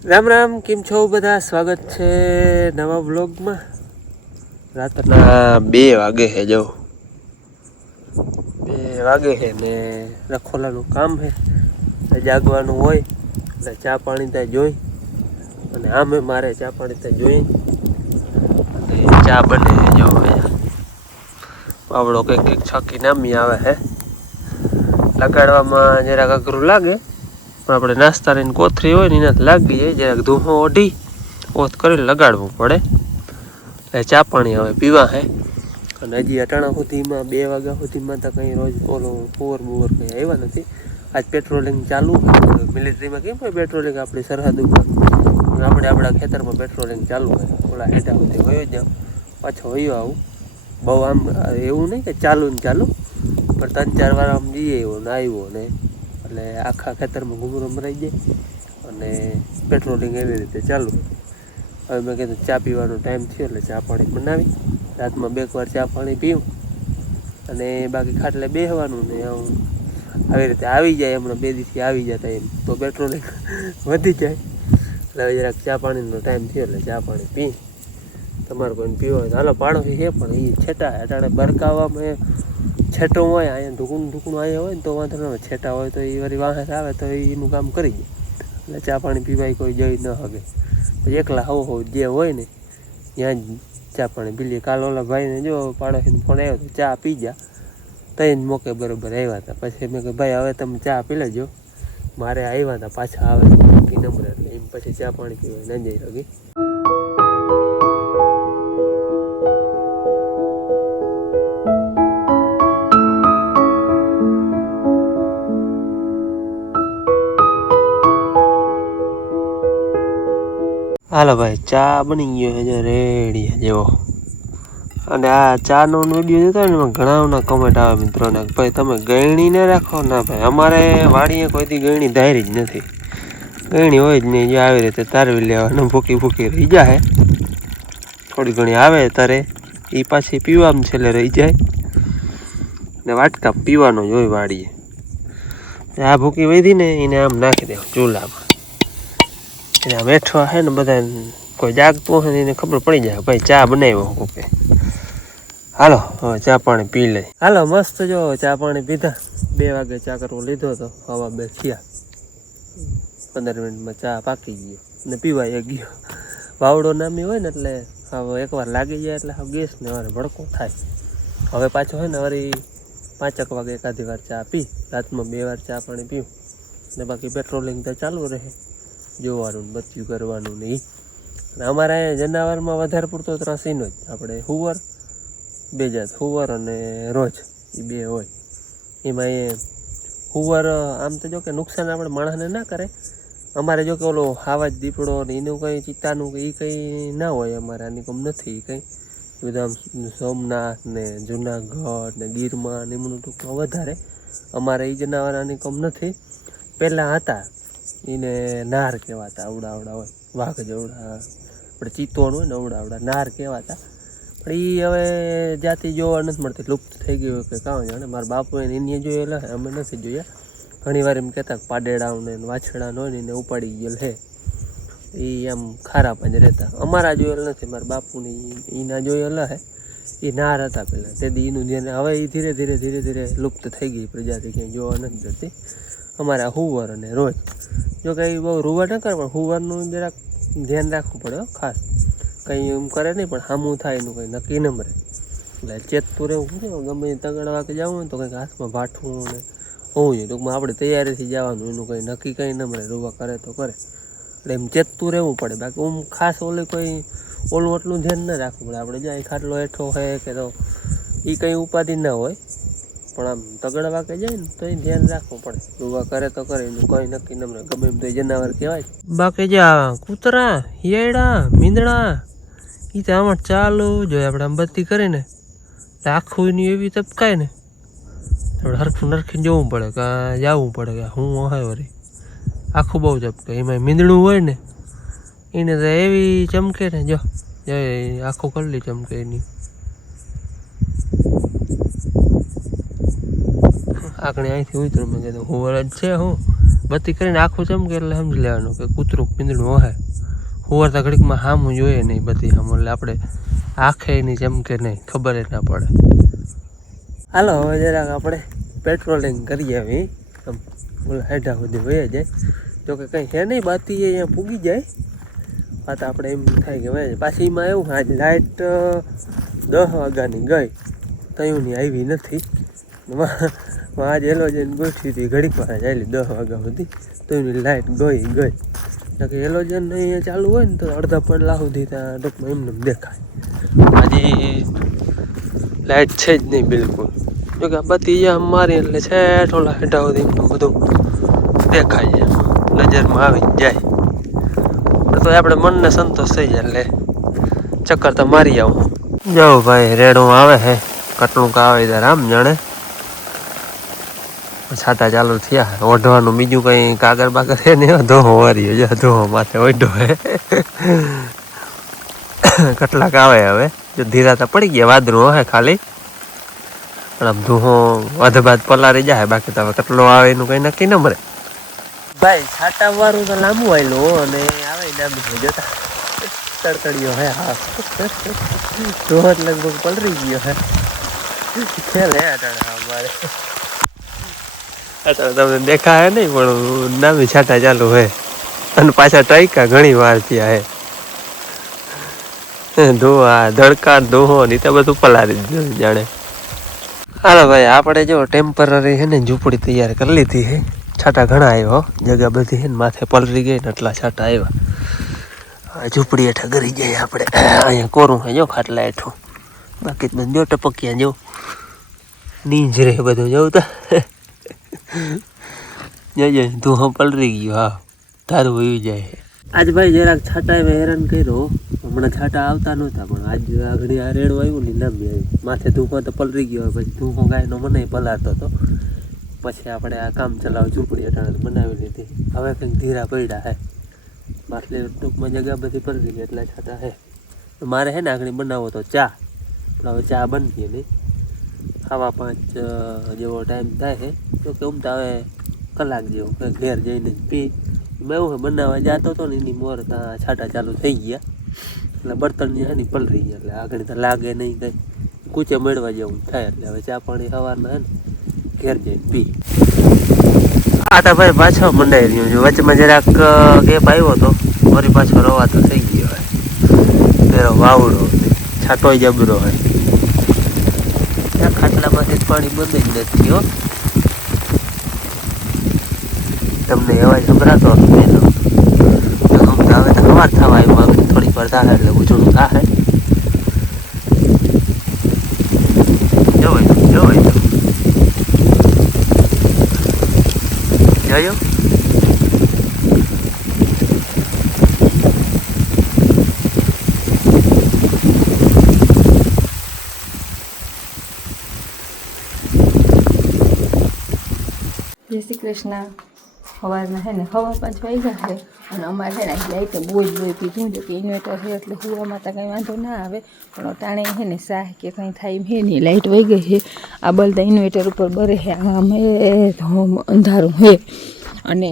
રામ રામ, કેમ છો બધા? સ્વાગત છે નવા વ્લોગમાં. રાતના 2 વાગે છે, જો 2 વાગે છે ને રખોલાનું કામ છે. જાગવાનું હોય એટલે ચા પાણી ત્યાં જોઈ, અને આમે મારે ચા પાણી ત્યાં જોઈ અને ચા બને જો પાવડો કંઈક છકી નામી આવે છે. લગાડવામાં જરાક અઘરું લાગે, પણ આપણે નાસ્તાની કોથરી હોય ને એનાથી લાગી જાય. જરાક ધૂહો ઓઢી ઓથ કરીને લગાડવું પડે. એટલે ચા પાણી હવે પીવા છે. અને હજી અટાણા સુધીમાં 2 વાગ્યા સુધીમાં તો કંઈ રોજ ઓલો પુવર બુવર કંઈ આવ્યા નથી. આજ પેટ્રોલિંગ ચાલુ. મિલિટરીમાં કેમ હોય પેટ્રોલિંગ, આપણી સરહદ ઉપર આપણે આપણા ખેતરમાં પેટ્રોલિંગ ચાલુ હોય. ઓલા હેઠા સુધી વયો જાવ, પાછો વયો આવું. બહુ આમ એવું નહીં કે ચાલુ ને ચાલુ, પણ 3-4 વાર આમ જઈએ આવ્યો ને આવ્યો ને, એટલે આખા ખેતરમાં ઘૂમરો મરાઈ જાય અને પેટ્રોલિંગ એવી રીતે ચાલુ. હવે મેં કીધું ચા પીવાનો ટાઈમ થયો એટલે ચા પાણી બનાવી રાતમાં 2 વાર ચા પાણી પીવું અને બાકી ખાટલે બેસવાનું ને આવી રીતે આવી જાય. હમણાં 2 દિવસથી આવી જતા એમ તો પેટ્રોલિંગ વધી જાય. એટલે હવે જરાક ચા પાણીનો ટાઈમ થયો એટલે ચા પાણી પી. તમારે કોઈને પીવો હોય તો હાલો, પાડોશી છે પણ એ છેટા અટાણે બરકાવામાં છેટો હોય. અહીંયા ઢૂકણું અહીંયા હોય ને તો વાંધો ન હોય. છેટા હોય તો એ વળી વાહસ આવે તો એનું કામ કરી જાય. એટલે ચા પાણી પીવાય કોઈ જઈ ન શકે. પછી એકલા હોવ જે હોય ને ત્યાં જ ચા પાણી પી લઈએ. કાલ ઓલા ભાઈને જો પાડોશીનો ફોન આવ્યો તો ચા પી જા, તઈ જ મોકે બરાબર આવ્યા હતા. પછી મેં કહ્યું ભાઈ હવે તમે ચા પી લેજો, મારે આવ્યા હતા પાછા આવે નક્કી નંબર, એટલે એમ પછી ચા પાણી પીવાય ન જઈ શકી. હાલો ભાઈ, ચા બની ગયો છે રેડી જેવો. અને આ ચાનો વિડીયો જોતો ને એમાં ઘણા કમેન્ટ આવે મિત્રોને, ભાઈ તમે ગયણી ને રાખો. ના ભાઈ, અમારે વાડીએ કોઈથી ગયણી ધારી જ નથી. ગયણી હોય જ નહીં. જો આવી રીતે તારવી લેવાનું, ભૂકી રહી જાય. થોડી ઘણી આવે તારે એ પાછી પીવામાં છેલ્લે રહી જાય ને વાટકા પીવાનો જ હોય વાડીએ. આ ભૂકી વધી ને એને આમ નાખી દેવું ચૂલામાં. એટલે આ બેઠવા છે ને બધા, કોઈ જાગતું હોય ને એને ખબર પડી જાય ભાઈ ચા બનાવ્યો કોકે. હાલો હવે ચા પાણી પી લે. હાલો મસ્ત જો ચા પાણી પીધા. 2 વાગે ચા કરવો લીધો હતો, 2:15 થયા. 15 મિનિટમાં ચા પાકી ગયો ને પીવાય ગયો. વાવડો નામી હોય ને એટલે હવે એકવાર લાગી જાય એટલે ગેસ ને વાર ભડકો થાય. હવે પાછો હોય ને વળી 5 વાગે એકાદી વાર ચા પી. રાતમાં 2 વાર ચા પાણી પીવું ને બાકી પેટ્રોલિંગ તો ચાલુ રહે. જોવાનું ને બચ્યું કરવાનું ને અને અમારે અહીંયા જનાવરમાં વધારે પૂરતો ત્રાસીનો જ. આપણે હુવર 2 જાત, હુવર અને રોજ, એ 2 હોય. એમાં એ હુવર આમ તો જો કે નુકસાન આપણે માણસને ના કરે. અમારે જો કે ઓલો હાવાજ દીપડો ને એનું કંઈ ચિત્તાનું કે એ કંઈ ના હોય. અમારે આની કમ નથી કંઈ. બધા આમ સોમનાથ ને જુનાગઢ ને ગીરમાં ને એમનું ટૂંકમાં વધારે. અમારે એ જનાવર આની કમ નથી. પહેલાં હતા એને નાર કહેવાતા. અવડા હોય વાઘ જેવડા, આપણે ચિત્તોણ હોય ને અવડા નાર કહેવાતા. પણ એ હવે જાતિ જોવા નથી મળતી, લુપ્ત થઈ ગયું કે કાં જાણે. મારા બાપુએ એને જોયેલા, અમે નથી જોયા. ઘણી વાર એમ કહેતા પાડેડાઓને વાછડાને હોય ને એને ઉપાડી ગયેલ છે. એ આમ ખારા પાંજ રહેતા. અમારા જોયેલ નથી, મારા બાપુની એના જોયેલા છે. એ નાર હતા પહેલાં, તેથી એનું ધ્યાન. હવે એ ધીરે ધીરે લુપ્ત થઈ ગઈ પ્રજાતિ, ક્યાંય જોવા નથી જતી. અમારે હુવર અને રોજ જો કંઈ બહુ રૂવા ન કરે, પણ હુવરનું જરાક ધ્યાન રાખવું પડે ખાસ. કંઈ એમ કરે નહીં પણ સામું થાય એનું કંઈ નક્કી ન મળે. એટલે ચેતતું રહેવું પડે. ગમે તગડવા કે જવું હોય તો કંઈક હાથમાં ભાઠવું ને હોવું જોઈએ. ટૂંકમાં આપણે તૈયારીથી જવાનું, એનું કંઈ નક્કી કંઈ ન મળે. રૂવા કરે તો કરે, એટલે એમ ચેતતું રહેવું પડે. બાકી ખાસ કોઈ ઓલું એટલું ધ્યાન ન રાખવું પડે. આપણે જાય ખાટલો હેઠો હોય કે તો એ કંઈ ઉપાધિ ના હોય, પણ આમ તગડવા કે જાય ને તો એ ધ્યાન રાખવું પડે. રૂવા કરે તો કરે, એનું કંઈ નક્કી ન મળે. ગમે એમ તો એ જનાવર કહેવાય. બાકી જે કૂતરા, હિયાડા, મીંદડા એ તો આમાં ચાલુ જોઈએ. આપણે આમ બત્તી કરીને આખું એની એવી તપકાય ને, આપણે હરખું નરખીને જોવું પડે કે જવું પડે કે હું હોય વળી. આખું બહુ ચમકે. એમાં મીંદડું હોય ને એને તો એવી ચમકે ને, જો આખું કરલી ચમકે એની. આગળ અહીંથી ઉતરું, મેં કીધું હુવર જ છે હું બત્તી કરીને આખું ચમકે એટલે સમજી લેવાનું કે કૂતરું પીંદડું હે. હુવરતા ઘડીકમાં સામું જોઈએ નહીં બત્તી સામું, એટલે આપણે આંખે એની ચમકે નહીં, ખબર જ ના પડે. હાલો હવે જરાક આપણે પેટ્રોલિંગ કરીએ. આવી આમ ઓલા હેઠા સુધી વહી જાય. જોકે કંઈ છે નહીં, બાતી અહીંયા પૂગી જાય. વાત આપણે એમ થાય કે ભાઈ પાછી એમાં એવું આજ લાઇટ 10 વાગ્યાની ગઈ, તયુંની આવી નથી. આજ એલોજન ગોઠવી હતી ઘડીક વાર ચાલી 10 વાગ્યા સુધી, તયુંની લાઇટ ગઈ. કે એલોજન અહીંયા ચાલુ હોય ને તો અડધા પડલા સુધી ત્યાં ટૂંકમાં એમને દેખાય. આજે લાઇટ છે જ નહીં બિલકુલ. જોકે આ બત્તી આમ મારી એટલે છે ઓલા હેઠા સુધી બધું દેખાય છે, નજરમાં આવી જાય. તો આપણે મનને સંતોષ થઈ જાય એટલે ચક્કર તો મારી આવું. જો ભાઈ રેડું આવે છે, કટલું આવે ત્યારે આમ જાણે છાતા ચાલુ થયા. ઓઢવાનું બીજું કંઈ કાગળ બાગર છે ને, ધોહો વાર્યો છે, ધોહો માથે ઓઢો હે. કટલાક આવે હવે, જો ધીરાતા પડી ગયા વાદરું હે ખાલી, પણ આમ ધોહો વધબાદ પલારી જાય. બાકી તો હવે કટલો આવે એનું કંઈ નક્કી ન મળે. ભાઈ છાટા વાળું તો લાંબુ આવેલું અને આવે લાંબુ જોતા તડતડિયો હે. હા ધોહત લગભગ પલરી ગયો હે. ખેલ હે અટાણા અમારે અત્યારે તમને દેખાય નહીં, પણ નામી છાટા ચાલુ હે અને પાછા ટાઈકા ઘણી વાર થયા હે. ધોવા ધડકા ધોહો ને તો બધું પલારી જ જાણે. હાલો ભાઈ આપણે જો ટેમ્પરરી છે ને ઝૂંપડી તૈયાર કરી લીધી હે. છાટા ઘણા આવ્યો, જગ્યા બધી છે ને માથે પલરી ગઈ ને એટલા છાટા આવ્યા. ઝૂંપડી હેઠા ગરી જાય આપણે. અહીંયા કોરું હે જો ખાટલા હેઠું, બાકી જ બધું જો ટપકિયા જો નીંજ રે બધું જવું તો જય ધોહો પલરી ગયો. હા તારું વયું જાય. આજ ભાઈ જરાક છાટા એમાં હેરાન કર્યો. હમણાં છાટા આવતા નહોતા, પણ આજ આગળ આ રેડું આવ્યું ને નામી આવી. માથે ધૂકો તો પલરી ગયો. પછી ધૂકો ગાયનો મને પલારતો હતો. પછી આપણે આ કામ ચલાવ ઝૂંપડી અટાણે બનાવી લીધી. હવે કંઈક ધીરા પડ્યા હે, માટલી ટૂંકમાં જગ્યા બધી પલરી ગઈ એટલા છાટા હે. મારે હે ને આગળ બનાવો તો ચા, પણ હવે ચા બનતી નહીં. 5:30 જેવો ટાઈમ થાય છે. તો કે ઉમતા હવે કલાક જેવું ઘેર જઈને પી. મેં એવું બનાવવા જતો હતો ને એની મોર ત્યાં છાટા ચાલુ થઈ ગયા, એટલે બર્તનની છે ને પલરી ગયા. એટલે આગળ તો લાગે નહીં કંઈ, કૂચે મેળવા જેવું થાય. એટલે હવે ચા પાણી સવારના હે ને ઘેર જઈને પી. આ તો ભાઈ પાછો મંડાઈ રહ્યો છે. વચમાં જરાક ગેપ આવ્યો હતો, વળી પાછો રવા તો થઈ ગયો હોય. પેલો વાવડો છાટો જબરો હોય. ખાટલામાંથી પાણી બંધ જ નથી હો. તમને અવાજ સંભળાતો પેલો હવે તો સવાર થવા આવ્યું. થોડીક વાર થાય એટલે ઉછળું થાય. જોવાય જોયો જય શ્રી કૃષ્ણ. સવારના છે ને 5:30 વાગ્યા છે અને અમારે છે ને લાઈટ બહુ જ પીધું. જો કે ઇન્વર્ટર છે એટલે સુવામાં તો કંઈ વાંધો ના આવે, પણ અટાણે છે ને સાહ કે કંઈ થાય એમ છે નહીં. લાઇટ વહી ગઈ છે. આ બળદા ઇન્વર્ટર ઉપર બરે છે. આમ અંધારું છે અને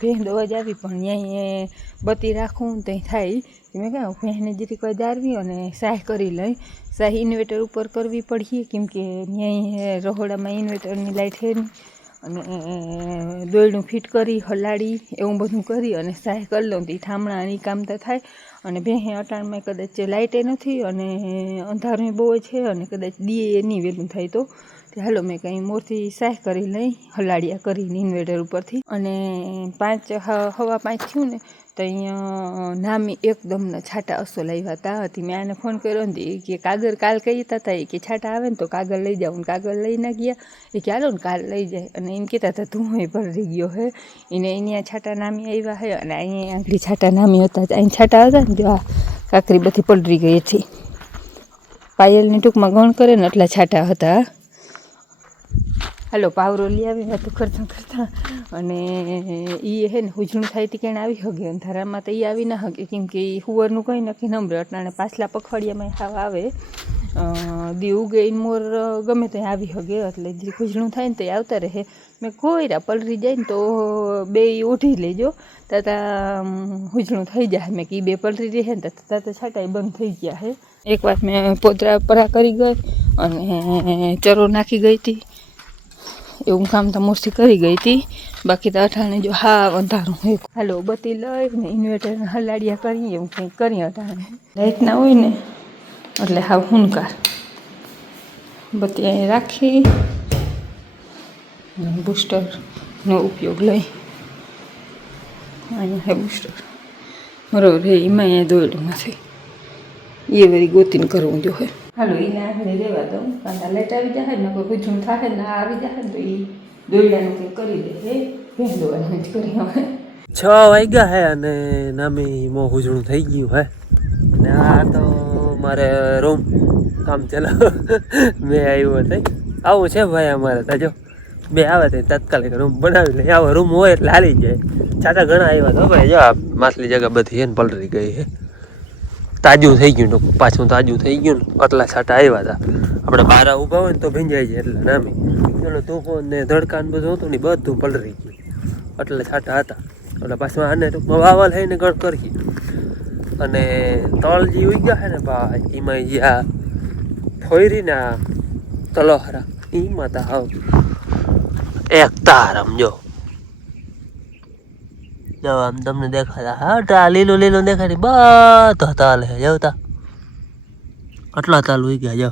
ભેંસ દવા જ આવી, પણ ત્યાં બત્તી રાખું ત્યાં થાય. મેં કહ્યું ભેંસને જરીક વાર દારવી અને સાહ કરી લઈ. સાહ ઇન્વર્ટર ઉપર કરવી પડીએ, કેમ કે ત્યાં રહોડામાં ઇન્વર્ટરની લાઇટ છે નહીં. અને દોયડું ફિટ કરી હલાડી એવું બધું કરી અને સાહ કરી લઉં તો એ થામણાની કામ તો થાય. અને ભેંસે અટાણમાં કદાચ લાઇટે નથી અને અંધારું બહુ છે અને કદાચ દીએ નહીં વહેલું થાય. તો હાલો મેં કંઈ મોરથી સાહ કરી લઈ હલાડિયા કરીને ઇન્વર્ટર ઉપરથી. અને 5:15 થયું ને તો અહીંયા નામી એકદમના છાટા અસલ આવ્યા હતા. મેં આને ફોન કર્યો ને કે કાગળ કાલ કહેતા હતા કે છાટા આવે ને તો કાગળ લઈ જાઉં. કાગળ લઈ ના ગયા એ કે હાલો ને કાલ લઈ જાય. અને એમ કહેતા હતા ધુંએ ભરી ગયો હે એને અહીંયા છાટા નામી આવ્યા હે. અને અહીંયા આંગળી છાટા નામી હતા. અહીં છાટા હતા ને તો આ કાકરી બધી પલરી ગઈ હતી. પાયલની ટૂંકમાં ગણ કરે ને એટલા છાટા હતા. હાલો પાવરો લઈ આવી વાતો કરતા અને એ હે ને ઉજળું થાય તે કેણે આવી હગે. અંધારામાં તો એ આવી ના હગે, કેમ કે એ હુવરનું કંઈ નક્કી નંબર અટાણે પાછલા પખવાડિયામાં ખાવા આવે. દી ઉગે ઈન મોર ગમે ત્યાં આવી શકે એટલે જે ખુજણું થાય ને તો એ આવતા રહે. મેં કોયરા પલરી જાય ને તો બે ઓઢી લેજો તાતા હુજણું થઈ જાય. મેં કી બે પલરી રહે ને તાતા છાંટાઈ બંધ થઈ ગયા હે. એક વાર મેં પોતરા પરા કરી ગઈ અને ચરો નાખી ગઈ હતી, એવું કામ તો મોસ્ટલી કરી ગઈ હતી. બાકી તો અઠાણે જો હા અંધારું હોય. હાલો બત્તી લઈને ઇન્વર્ટર હલાડિયા કરીએ એવું કંઈક કરીએ. અઠાણે લાઇટ ના હોય ને એટલે હાવ હુનકાર બત્તી અહીં રાખી બૂસ્ટરનો ઉપયોગ લઈ. અહીંયા હે બૂસ્ટર બરોબર હે. એમાં અહીંયા દોયડું નથી એ બધી ગોતીને કરવું જોઈએ. હાલો એને આપણે રહેવા દઉં કારણ લાઇટ આવી જાય ને કોઈ પૂછવું થાય ને આવી જાય ને તો એ દોયડાનું કંઈક કરી દે હે ભેંદોવાનું જ કરી હવે 6 વાગ્યા હે અને નામી મોં હુજણું થઈ ગયું હે. ને આ તો મારે રૂમ કામ ચલાવ મેં આવ્યો થઈ આવું છે ભાઈ અમારે તો જો બે આવે તો તાત્કાલિક રૂમ બનાવી લે. આવો રૂમ હોય એટલે હાલી જાય. છાટા ઘણા આવ્યા તો ભાઈ જો આ માછલી જગ્યા બધી એને પલરી ગઈ છે. તાજું થઈ ગયું ને પાછું તાજું થઈ ગયું ને આટલા છાટા આવ્યા હતા. આપણે બહાર ઊભા હોય ને તો ભીંજાઈ જાય એટલે નામી પેલો તોફો ને ધડકા ને બધું હતું ને બધું પલરી ગયું. આટલા છાટા હતા એટલે પાછું આને ટૂંકમાં વાવલ થઈને ગણ કરી અને તળ જે ઉઈ ગયા છે ને ભાઈ એમાં જે આ ફોયરી ને આ તલહરા એમાં તો હાવ એક તાર સમજો જો આમ તમને દેખાતા હા લીલું લીલું દેખાડી બધા તાલ હે જવતા આટલા તાલ ઉઈ ગયા જો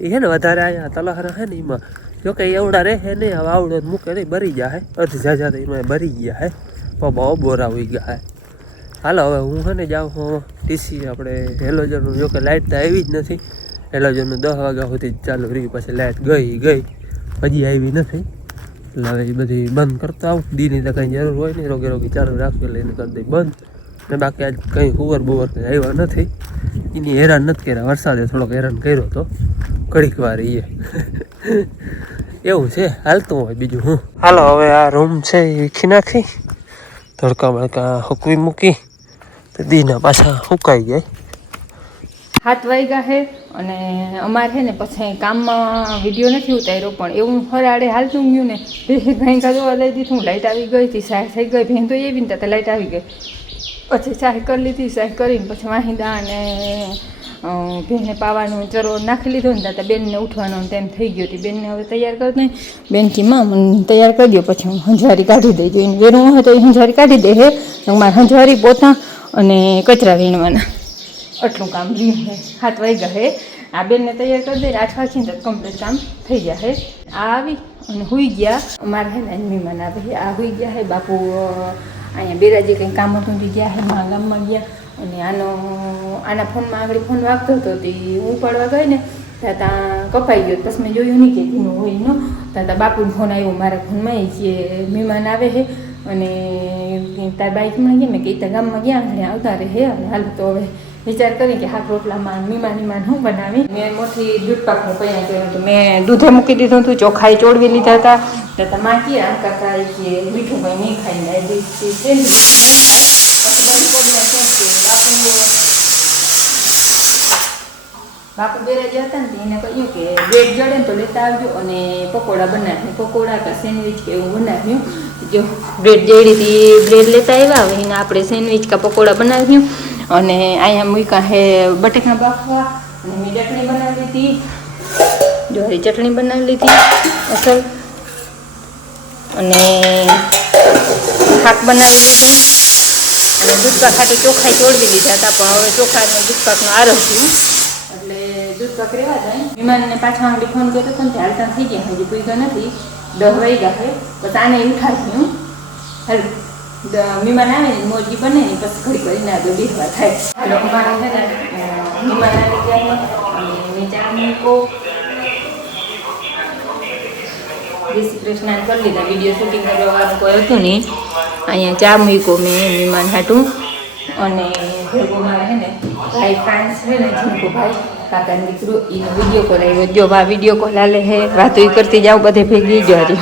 એ છે ને વધારે અહીંયા તલહરા છે ને એમાં જોકે એવડા રહે નહીં હવે આવડે મૂકે નહીં બરી જાય અધ જાજા તો એમાં બરી ગયા હે પબા બોરા ઉઈ ગયા હે. હાલો હવે હું છે ને જાઉં હું ટીસી આપણે હેલોજનનું જોકે લાઇટ તો આવી જ નથી. હેલોજનનું 10 વાગ્યા સુધી ચાલુ રહ્યું પછી લાઇટ ગઈ હજી આવી નથી એટલે હવે એ બધી બંધ કરતા આવું. દીની તો કંઈ જરૂર હોય નહીં રોગી ચાલુ રાખવી એટલે એને કરી દઈ બંધ. ને બાકી આજ કંઈ હુવર બુવર કંઈ આવ્યા નથી. એની હેરાન નથી કર્યા. વરસાદે થોડોક હેરાન કર્યો તો ઘડીક વાર એ એવું છે હાલતું હોય બીજું હું. હાલો હવે આ રૂમ છે એ વીખી નાખી તડકા બળકા હુકવી મૂકી તો દીના પાછા હુકાઈ જાય. 7 વાગ્યા છે અને અમારે છે ને પછી કામમાં વિડીયો નથી ઉતાર્યો પણ એવું હરાડે હાલતું ગયું ને ભેં કાઢવા લઈ દીધું. લાઇટ આવી ગઈ હતી સાહ થઈ ગઈ ભેં તો એવી ને લાઇટ આવી ગઈ પછી ચાહ કરી લીધી. ચાહ કરીને પછી વાહિંદા અને ભેંને પાવાનું ચરો નાખી લીધો ને તો બેનને ઉઠવાનો ટાઈમ થઈ ગયો હતી. બેનને હવે તૈયાર કરી દઈ. બેનથી માં મને તૈયાર કરી દો પછી હું હંજવારી કાઢી દઈ. જો એને વેરું હોય તો એ હંજવારી કાઢી દે હે મારે હંજવારી પોતા અને કચરા વીણવાના આટલું કામ રહ્યું છે. 7 વાગ્યા છે. આ બેનને તૈયાર કરી દઈએ 8 વાગીને તો કમ્પ્લીટ કામ થઈ જાય. આ આવી અને હુઈ ગયા. અમારે છે ને મહેમાન આવે છે. આ હુઈ ગયા છે. બાપુ અહીંયા બેરાજી કંઈ કામ હતું તે ગયા છે મારા ગામમાં ગયા અને આના ફોનમાં આગળ ફોન વાગતો હતો તે હું ઉપાડવા ગઈ ને ત્યાં કપાઈ ગયો. પછી મેં જોયું નહીં કે એનું હોય ન ત્યાં બાપુનો ફોન આવ્યો મારા ફોનમાં કે મહેમાન આવે છે અને તાર બાઈકમાં ગયા. મેં કે ત્યાં ગામમાં ગયા ઘરે આવતા રહે અને હાલ તો હવે વિચાર કરી કે હાથ રોટલામાં મીમાન હું બનાવી. મેં મોટી દૂધ પાકનું પૈયા કર્યું હતું. મેં દૂધે મૂકી દીધું હતું. ચોખાઈ ચોળવી લીધા હતા તો તમારે કે આ કાકા કે મીઠું કંઈ નહીં ખાઈને બાપુ બેરાજી હતા ને એને કહ્યું કે બ્રેડ જડે ને તો લેતા આવજો અને પકોડા બનાવ્યું. પકોડા કે સેન્ડવિચ કે એવું બનાવ્યું. જો બ્રેડ જડી હતી બ્રેડ લેતા આવ્યા. હવે એને આપણે સેન્ડવિચ કે પકોડા બનાવ્યું અને અહીંયા મૂક્યા હે બટેકા બાફવા અને મેં ચટણી બનાવી લીધી. જો હરી ચટણી બનાવી લીધી અસલ અને શાક બનાવી લીધું અને દૂધપાક ખાતે ચોખાઈ ચોળવી લીધા હતા પણ હવે ચોખા અને દૂધપાકનો આરસ થયું એટલે દૂધપાક રહેવા જાય. મહેમાનને પાછા આંગળી ફોન કર્યો હતો ને હાલતા થઈ ગયા હજી પૂછ્યો નથી. 10 વાગ્યા છે બસ આને ઉઠાડ્યું. હાલ મહેમાન આવે ને મોરજી બને ને પછી ઘડી કરીને આગળ બેસવા થાય. હાલો અમારા છે ને મહેમાન આવી ગયા અને ચા મૂકો જય શ્રી કૃષ્ણ કરી લીધા. વિડીયો શૂટિંગ કરવાનું કોઈ હતું નહીં. અહીંયા ચા મૂકો મેં મહેમાન હાટું અને ભેગો મારે છે ને ભાઈ ફ્રાન્સ છે ને જીનકો ભાઈ કાકાનો દીકરો એનો વિડીયો કોલ આવ્યો. જો આ વિડીયો કોલ આલે હે વાતો એ કરતી જાઓ બધે ભેગી જો હરી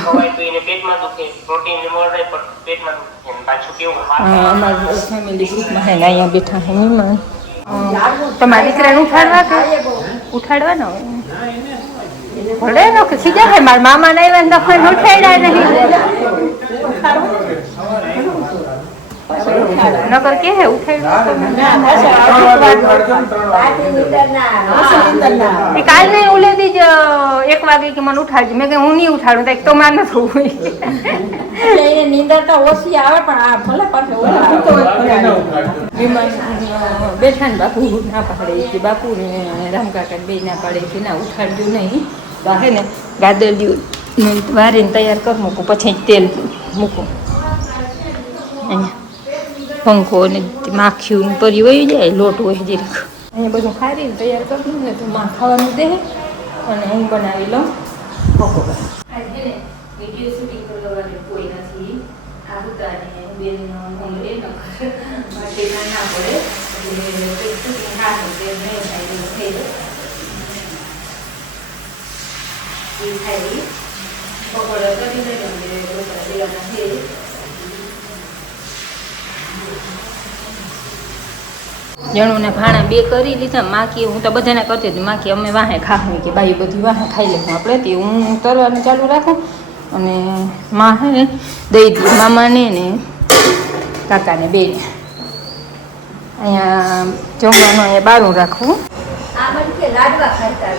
અમારા ફેમિલી ગ્રુપમાં છે ને અહીંયા બેઠા છે મહેમાન તમારા દીકરાને ઉઠાડવા કે ઉઠાડવા ને ભલે નો કે સીધા હે મારા મામા ને આવ્યા તો કોઈ ઉઠાડ્યા નહીં નકર કે હે ઉઠાડ્યું કાલ નહીં ઉલે દી જ 1 વાગે કે મને ઉઠાડજો મેં કે હું નહીં ઉઠાડું તો માર ન થવું નીંદર તો ઓછી આવે પણ આ ભલે પાછો બેઠા ને બાપુ ના પાડે કે બાપુ ને રામકાકા બે ના પાડે કે ના ઉઠાડજો નહીં તો હે ને ગાદલિયું વારીને તૈયાર કરી મૂકું પછી તેલ મૂકું અહીંયા પંખો ને માખીયું પરી વહી જાય લોટ હોય જીરીક અહીંયા બધું ખારીને તૈયાર કરી દઉં ને તો માં ખાવાનું દે અને હું બનાવી લઉં વિડીયો શૂટિંગ કરવાનું કોઈ નથી આ ઉતારે બેન એ માટે ના પડે શૂટિંગ હાથું તે નહીં થાય થઈ જાય એ થાય પકોડા કરી દઈએ દેવાના છે જણું ને ભાણા 2 કરી લીધા માકી હું તો બધાને કરતી હતી માકી અમે વાહે ખાવું કે બાઈ બધી વાહે ખાઈ લેવું આપણે તે હું તરવાનું ચાલુ રાખું અને માં હે ને દઈ દી મામાને ને કાકાને બેને અહીંયા જમવાનું અહીંયા બારું રાખવું આ બધું કે લાડવા ખાતા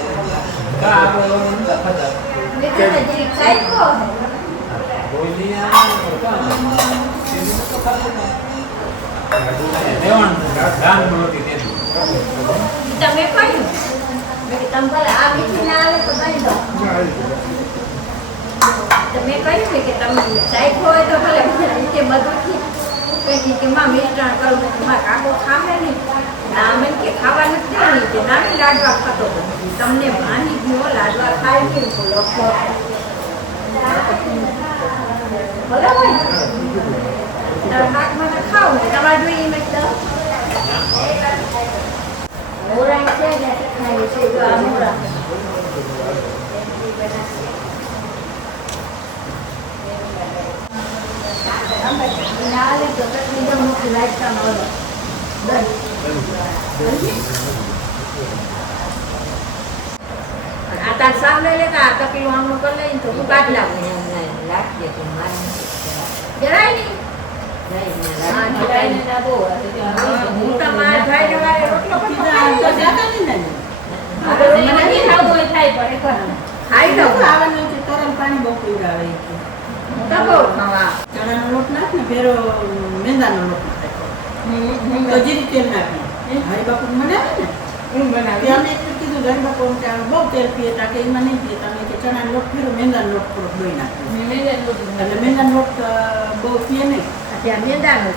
તમે કહ્યું તમે ભલે આ મીઠી ના આવે તો બની દો તમે કહ્યું કે તમે સાઈડ હોય તો ભલે નીચે બધું કંઈ કે માં મિશ્રણ કરું માં કાકો ખાવે નહીં ના અમે કે ખાવાનું જ નહીં કે નાની લાડવા ખાતો તમને માની ગયો લાડવા ખાય નહીં બરાબર હાથમાં ખાવ તમારે જોઈએ મેં મોરા છે ને ખાય છે મોરા નાલે તો એકદમ મોટી લાઈટ કામ આવે આ તાર સામે લેતા આ તપીલું આમનું કરી લઈને તો હું કાઢ લાવું લાગીએ તો મારી જરાય નહીં હું તો મારા ભાઈ વાળે રોટલો ખાઈ દઉં ખાવાનું ગરમ પાણી બહુ પીવડાવે ચણાનો લોટ નાખ ને ફેરો મેંદાનો લોટ નાખે તો જીરી તેલ નાખી હરિબાપુ બનાવે ને હું બનાવી અમે એટલું કીધું હરિબાપુ બહુ તેલ પીએ કે એમાં નહીં પીએ તમે કે ચણાનો લોટ ફેરો મેંદાનો લોટ થોડોક ધોઈ નાખે એટલે મેંદાનો લોટ બહુ પીએ નહીં ત્યાં મેંદાનો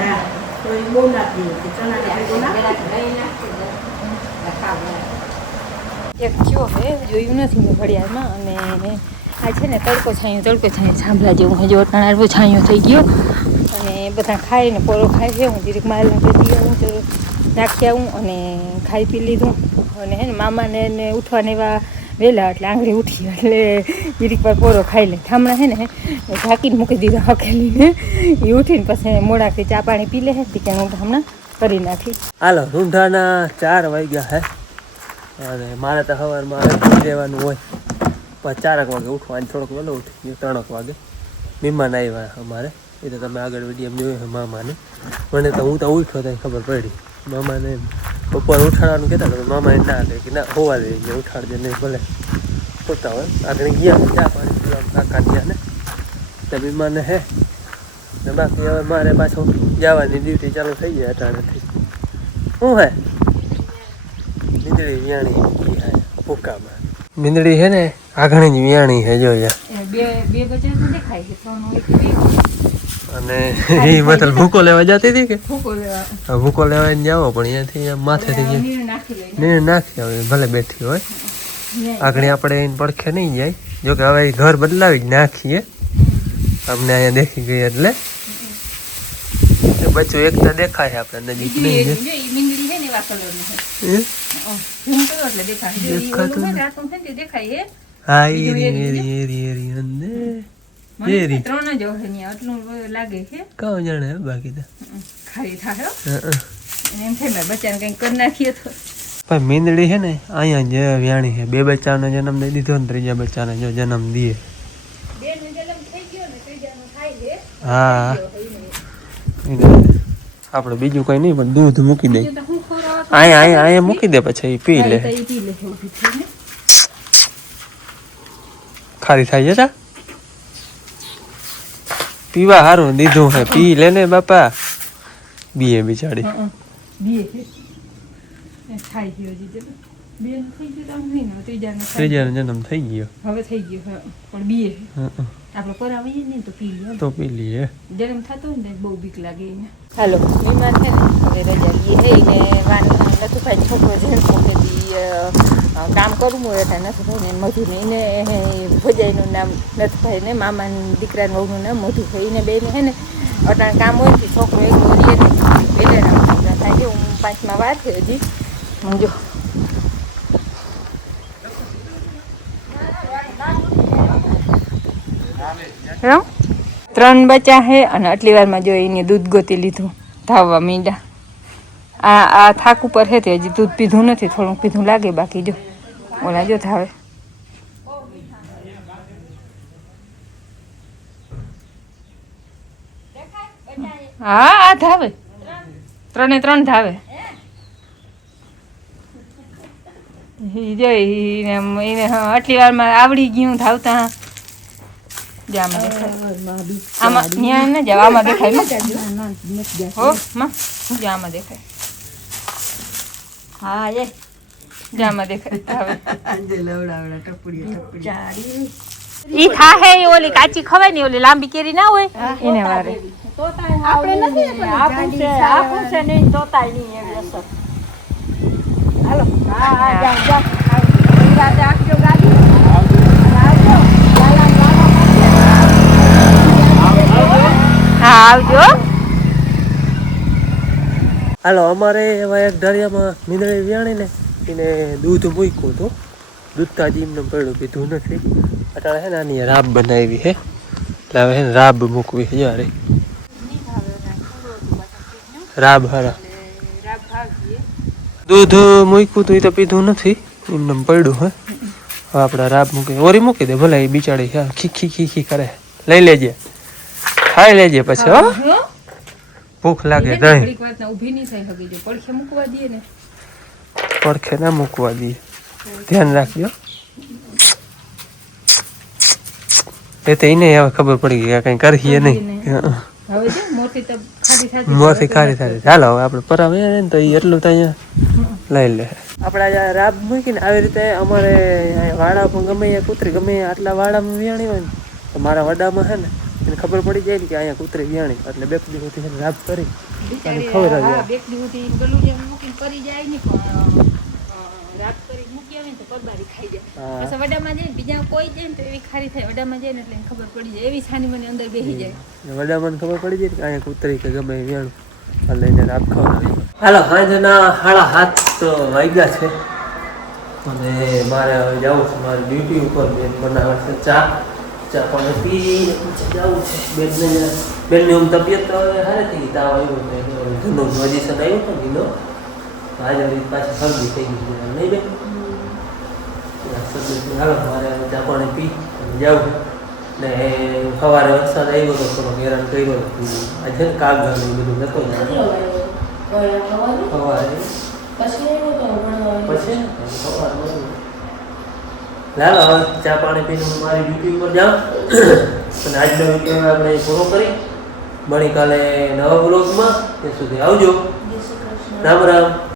હા તો એ બહુ ના પીએ કે ચણાનો ભેગો નાખે એક થયો હે જોયું નથી મેં ઘડિયાળમાં અને આ છે ને તડકો છાંયો સાંભળા જેવું હજુ અટાણા છાંયો થઈ ગયો અને બધા ખાઈને પોરો ખાઈ છે હું જીરીક માલ નાખી આવું જરૂર નાખી આવું અને ખાઈ પી લીધું અને હે ને મામાને ને ઉઠવાને એવા વહેલા એટલે આંગળી ઉઠી એટલે જીરીક પર પોરો ખાઈ લે ઠામણા હે ને ઢાંકીને મૂકી દીધા હકેલીને એ ઉઠીને પછી મોડાથી ચા પાણી પી લે કે હું હમણાં કરી નાખી હાલો રૂંઢાના 4 વાગ્યા હે અને મારે તો સવારમાં રહેવાનું હોય પણ 4 વાગે ઉઠવાનું થોડોક વહેલો ઉઠી 3 વાગે મહેમાન આવ્યા અમારે એ તો તમે આગળ વિડીયો જોયું છે મામાને મને તો હું તો ઉઠ્યો તો ખબર પડી મામાને બપોર ઉઠાડવાનું કહેતા તો મામાએ ના કહે કે ના હોવા દે ઉઠાડજે નહીં ભલે પોતા હોય આગળ ગયા ચા પાણી પીવા કાકા ગયા ને તો મહેમાને હે ને બાકી હવે મારે પાછું જવાની ડ્યુટી ચાલુ થઈ જાય અટાણેથી શું હે મીંદડી વિયાણી હે ભૂકામાં મીંદડી છે ને આગળ જ વિયાણી છે જો બે બજાર દેખાય છે 3 અને એ મતલબ ભૂકો લેવા જતી હતી કે ફૂકો લેવા ભૂકો લેવા જાવો પણ અહીંયાથી માથેથી નીર નાખી આવે ભલે બેઠી હોય આગળ આપણે એને પડખે નહીં જાય જોકે હવે ઘર બદલાવી જ નાખીએ અમને અહીંયા દેખી ગઈ એટલે બચ્ચું એક તો દેખાય આપણે નજીક નહીં હા એરી અંદર ત્રણ જ આટલું લાગે છે કાં જાણે બાકી તો ખાલી થાય અને એમ થાય મારા બચ્ચાને કંઈક કરી નાખીએ તો ભાઈ મીંદડી છે ને અહીંયા જ વ્યાણી છે 2 બચ્ચાનો જન્મ દઈ દીધો ને 3જા બચ્ચાને જો જન્મ દઈએ હા આપણે બીજું કઈ નહીં પણ દૂધ મૂકી દે અહીંયા મૂકી દે પછી પી લે ખાલી થાય છે પીવા સારું દીધું હે પી લે ને બાપા બીએ બિચારી ત્રીજાનો જન્મ થઈ ગયો હવે થઈ ગયો પણ બીએ આપણે કરાવીએ ને તો પી લે તો પી લઈએ જન્મ થતો ને બહુ બીક લાગે એને હાલો બીમાર છે ને હવે રજા લઈએ ને નથુભાઈ છોકરો જેમ પોકેથી કામ કરવું હોય એટલે નથુભાઈને મધુને એને ભજાઈનું નામ નથુભાઈ ને મામાના દીકરાના વહુનું નામ મધુભાઈ એને બેને હે ને અટાણ કામ હોય ને છોકરો એક રીએ ને પેલે નામ થાય કે હું 5મા વાર છે હજી જો રામ 3 બચ્ચા હે અને આટલી વારમાં જો એને દૂધ ગોતી લીધું ધાવવા મીંડા આ થાક ઉપર હે તે હજી દૂધ પીધું નથી થોડુંક પીધું લાગે બાકી જો ઓલા જો ધાવે હા આ ધાવે 3 ધાવે જો એને આટલી વારમાં આવડી ગયું ધાવતા આમાં દેખાય આમાં ત્યાં ન જાવ આમાં દેખાય હો માં આમાં દેખાય હા એ જામાં દેખાય હવે લવડાવડા ટપડીયા ઈ થાહે ઓલી કાચી ખવાય ને ઓલી લાંબી કેરી ના હોય એને વારે આપણે નથી પણ આપું છે નહીં તોતાય નહીં એવી અસર હાલો હા જાઓ રાતે આખો ગાડી હા આવજો હાલો અમારે એવા એક ઢાળિયામાં મીંદડી વ્યાણી ને એને દૂધ મૂક્યું હતું દૂધ તાજી એમને પડ્યું પીધું નથી અટાણે છે ને આની રાબ બનાવી છે એટલે હવે છે ને રાબ મૂકવી છે યારે રાબ હારા દૂધ મૂક્યું હતું એ તો પીધું નથી એમને પડ્યું હે હવે આપણે રાબ મૂકી ઓરી મૂકી દે ભલે એ બિચારી ખીખી ખીખી કરે લઈ લેજે ખાઈ લેજે પછી હો ભૂખ લાગે દહીં થોડીક વાર ઊભી નહીં થઈ શકે જો પડખે મૂકવા દઈએ ને પડખે ના મૂકવા દઈએ ધ્યાન રાખજો એ તો એને હવે ખબર પડી ગઈ કઈ કરીએ નહીં હવે જો મોટી તો ખાલી થાતી મોથી ખારી થાય ચાલો હવે આપણે પરાવે ને તો એ એટલું તો અહીંયા લઈ લે આપણે રાબ મૂકીને આવી રીતે અમારે વાડામાં ગમે ત્યાં કૂતરી ગમે આટલા વાડામાં વ્યાણી હોય ને તો મારા વડામાં છે ને એને ખબર પડી જાય ને કે અહીંયા કૂતરી વ્યાણી એટલે બે દિવસથી છે ને રાબ કરી અને ખબર આવી હા બેક દીવથી ગલું જેમ મૂકીને પરી જાય ને પણ રાત કરી મૂકી આવે ને તો પરબારી ખાઈ જાય પછી વડામાં જાય બીજા કોઈ જાય ને તો એવી ખારી થાય વડામાં જાય ને એટલે એને ખબર પડી જાય એવી છાની મને અંદર બેસી જાય વડામાં ખબર પડી જાય કે અહીંયા કૂતરી કે ગમે વ્યાણું એટલે એને રાબ ખબર હાલો સાંજના 7:30 વાગ્યા છે અને મારે હવે જવું છે મારી ડ્યુટી ઉપર બેન બનાવે છે ચા પણ પી જવું છે બેનની આમ તબિયત તો હવે સારી થઈ ગઈ તાવ આવ્યો જૂનો પોઝિશન આવ્યો હતો નીનો આજે પાછી શરદી થઈ ગઈ નહીં બેન હાલો મારે ચા પાણી પી જાઉં ને સવારે વરસાદ આવ્યો તો થોડો હેરાન કર્યો આજે કાગળ ને બધું નતો સવારે પછી લાલો હવે ચા પાણી પીને હું મારી ડ્યુટી ઉપર જાઉં અને આજનો વિડીયો આપણે પૂરો કરી મળી કાલે નવા બ્લોગમાં ત્યાં સુધી આવજો રામ રામ.